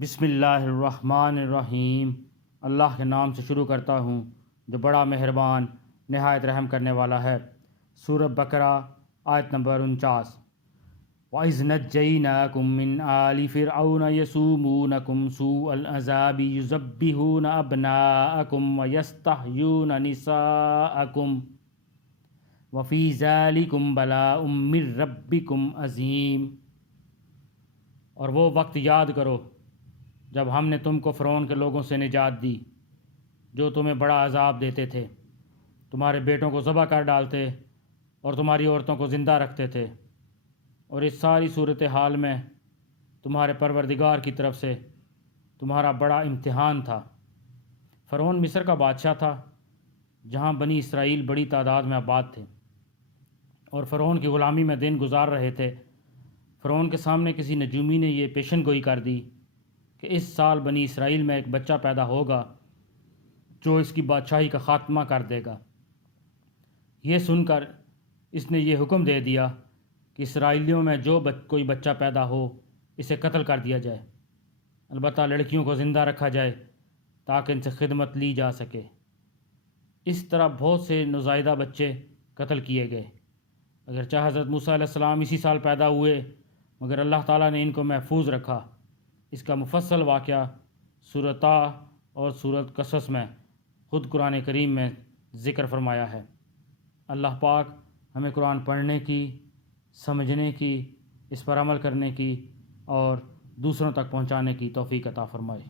بسم اللہ الرحمن الرحیم۔ اللہ کے نام سے شروع کرتا ہوں جو بڑا مہربان نہایت رحم کرنے والا ہے۔ سورۃ بقرہ آیت نمبر 49۔ وَإِذْ نَجَّيْنَاكُم مِّنْ آلِ فِرْعَوْنَ يَسُومُونَكُمْ سُوءَ الْعَذَابِ يُذَبِّحُونَ أَبْنَاءَكُمْ وَيَسْتَحْيُونَ نِسَاءَكُمْ وَفِي ذَلِكُمْ بَلَاءٌ مِّن رَّبِّكُمْ عَظِيمٌ۔ اور وہ وقت یاد کرو جب ہم نے تم کو فرعون کے لوگوں سے نجات دی جو تمہیں بڑا عذاب دیتے تھے، تمہارے بیٹوں کو ذبح کر ڈالتے اور تمہاری عورتوں کو زندہ رکھتے تھے، اور اس ساری صورتحال میں تمہارے پروردگار کی طرف سے تمہارا بڑا امتحان تھا۔ فرعون مصر کا بادشاہ تھا جہاں بنی اسرائیل بڑی تعداد میں آباد تھے اور فرعون کی غلامی میں دن گزار رہے تھے۔ فرعون کے سامنے کسی نجومی نے یہ پیشن گوئی کر دی کہ اس سال بنی اسرائیل میں ایک بچہ پیدا ہوگا جو اس کی بادشاہی کا خاتمہ کر دے گا۔ یہ سن کر اس نے یہ حکم دے دیا کہ اسرائیلیوں میں جو کوئی بچہ پیدا ہو اسے قتل کر دیا جائے، البتہ لڑکیوں کو زندہ رکھا جائے تاکہ ان سے خدمت لی جا سکے۔ اس طرح بہت سے نوزائیدہ بچے قتل کیے گئے، اگرچہ حضرت موسیٰ علیہ السلام اسی سال پیدا ہوئے، مگر اللہ تعالیٰ نے ان کو محفوظ رکھا۔ اس کا مفصل واقعہ سورۃ طٰ اور سورۃ قصص میں خود قرآن کریم میں ذکر فرمایا ہے۔ اللہ پاک ہمیں قرآن پڑھنے کی، سمجھنے کی، اس پر عمل کرنے کی اور دوسروں تک پہنچانے کی توفیق عطا فرمائے۔